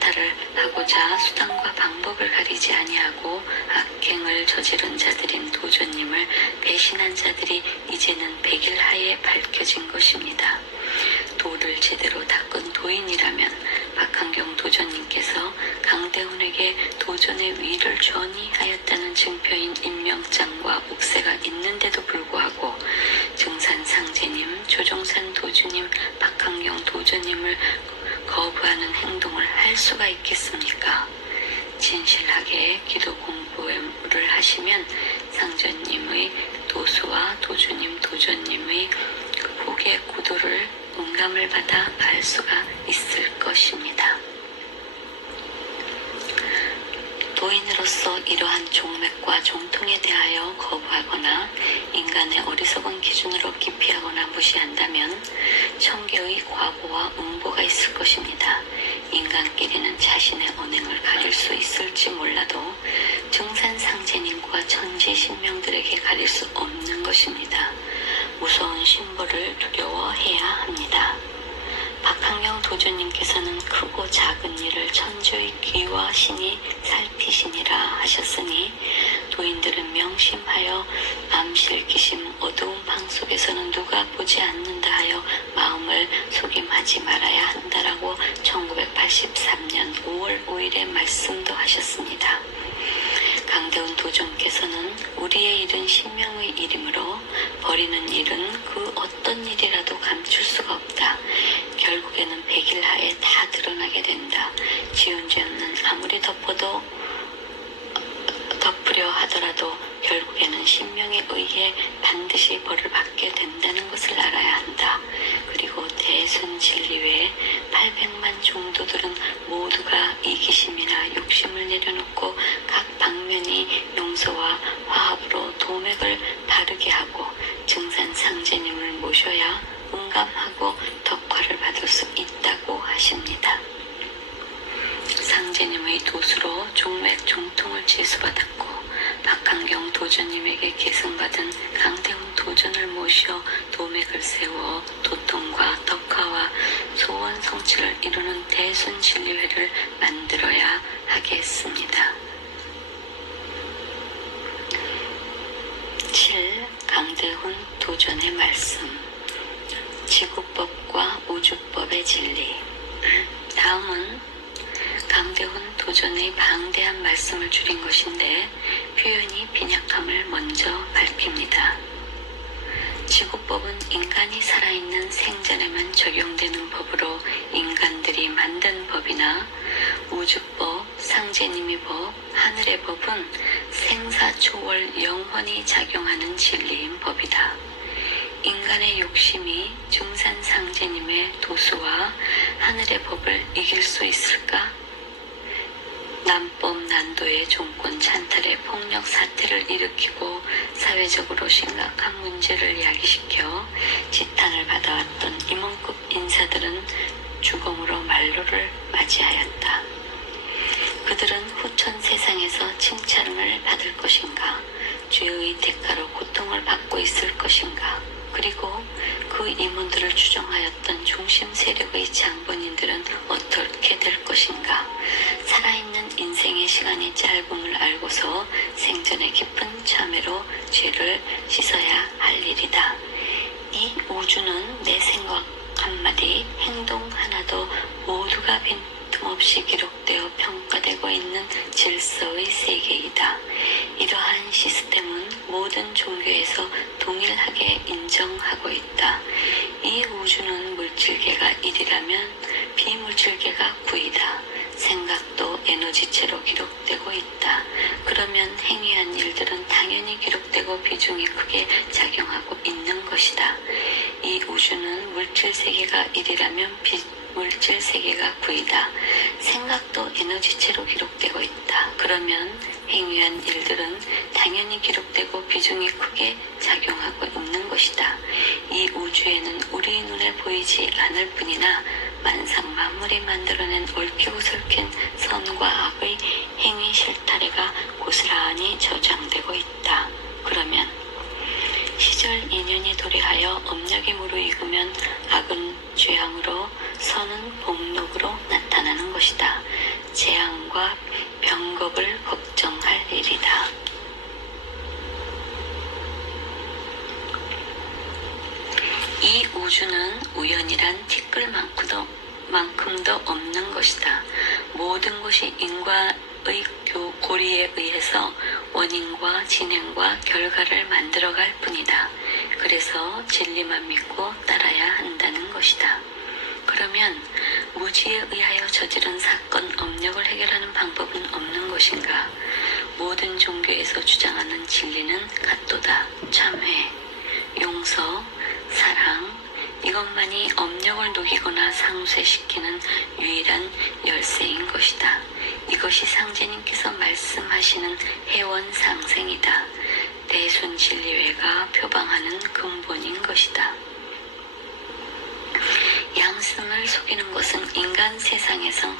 강탈을 하고자 수단과 방법을 가리지 아니하고 악행을 저지른 자들인 도주님을 배신한 자들이 이제는 백일 하에 밝혀진 것입니다. 도를 제대로 닦은 도인이라면 박한경 도전님께서 강대훈에게 도전의 위를 전이 하였다는 증표인 임명장과 옥세가 있는데도 불구하고 증산상제님, 조종산 도주님, 박한경 도전님을 거부하는 행동을 할 수가 있겠습니까? 진실하게 기도 공부를 하시면 상전님의 도수와 도주님, 도전님의 후계 구도를 응감을 받아 알 수가 있을 것입니다. 도인으로서 이러한 종맥과 종통에 대하여 거부하거나 인간의 어리석은 기준으로 기피하거나 무시한다면 청교의 과보와 응보가 있을 것입니다. 인간끼리는 자신의 언행을 가릴 수 있을지 몰라도 증산상제님과 천지신명들에게 가릴 수 없는 것입니다. 무서운 심벌을 두려워해야 합니다. 박학영 도주님께서는 크고 작은 일을 천주의 귀와 신이 살피시니라 하셨으니 도인들은 명심하여 암실 기심 어두운 방 속에서는 누가 보지 않는다 하여 마음을 속임하지 말아야 한다라고 1983년 5월 5일에 말씀도 하셨습니다. 강대훈 도전께서는 우리의 일은 신명의 일이므로 버리는 일은 그 어떤 일이라도 감출 수가 신명에 의해 반드시 벌을 받게 된다는 것을 알아야 한다. 그리고 대순 진리 외에 800만 종도들은 모두가 이기심이나 욕심을 내려놓고 각 방면이 용서와 화합으로 도맥을 바르게 하고 증산 상제님을 모셔야 응감하고 덕화를 받을 수 있다고 하십니다. 상제님의 도수로 종맥 종통을 지수받았고 박한경 도전님에게 계승받은 강대훈 도전을 모셔 도맥을 세워 도통과 덕화와 소원 성취를 이루는 대순 진리회를 만들어야 하겠습니다. 7. 강대훈 도전의 말씀 지구법과 우주법의 진리 다음은 강대훈 도전의 방대한 말씀을 줄인 것인데 표현이 빈약함을 먼저 밝힙니다. 지구법은 인간이 살아있는 생전에만 적용되는 법으로 인간들이 만든 법이나 우주법, 상제님의 법, 하늘의 법은 생사초월 영원히 작용하는 진리인 법이다. 인간의 욕심이 중산상제님의 도수와 하늘의 법을 이길 수 있을까? 난법 난도의 종권 찬탈의 폭력 사태를 일으키고 사회적으로 심각한 문제를 야기시켜 지탄을 받아왔던 임원급 인사들은 죽음으로 만로를 맞이하였다. 그들은 후천 세상에서 칭찬을 받을 것인가? 죄의 대가로 고통을 받고 있을 것인가? 그리고 그 임원들을 추종하였던 중심 세력의 장본인들은 어떻게 될 것인가? 시간이 짧음을 알고서 생전의 깊은 참회로 죄를 씻어야 할 일이다. 이 우주는 내 생각 한마디, 행동 하나도 모두가 빈틈없이 기록되어 평가되고 있는 질서의 세계이다. 이러한 시스템은 모든 종교에서 동일하게 인정하고 있다. 그러면 행위한 일들은 당연히 기록되고 비중이 크게 작용하고 있는 것이다. 이 우주는 물질 세계가 1이라면 비 물질 세계가 9이다. 생각도 에너지체로 기록되고 있다. 그러면 행위한 일들은 당연히 기록되고 비중이 크게 작용하고 있는 것이다. 이 우주에는 우리 눈에 보이지 않을 뿐이나 만상 만물이 만들어낸 얽히고 설킨 선과 악의 행위 실타래가 고스란히 저장되고 있다. 그러면 시절 인연이 도래하여 업력이 무르익으면 악은 죄악으로 선은 복록으로 나타나는 것이다. 고난과 병겁을 걱정할 일이다. 이 우주는 우연이란 티끌만큼도 만큼도 없는 것이다. 모든 것이 인과의 교- 고리에 의해서 원인과 진행과 결과를 만들어갈 뿐이다. 그래서 진리만 믿고 따라야 한다는 것이다. 그러면 무지에 의하여 저지른 사건 업력을 해결하는 방법은 없는 것인가? 모든 종교에서 주장하는 진리는 같도다. 참회, 용서, 사랑, 이것만이 업력을 녹이거나 상쇄시키는 유일한 열쇠인 것이다. 이것이 상제님께서 말씀하시는 해원 상생이다. 대순 진리회가 표방하는 근본인 것이다. 양심을 속이는 것은 인간 세상에선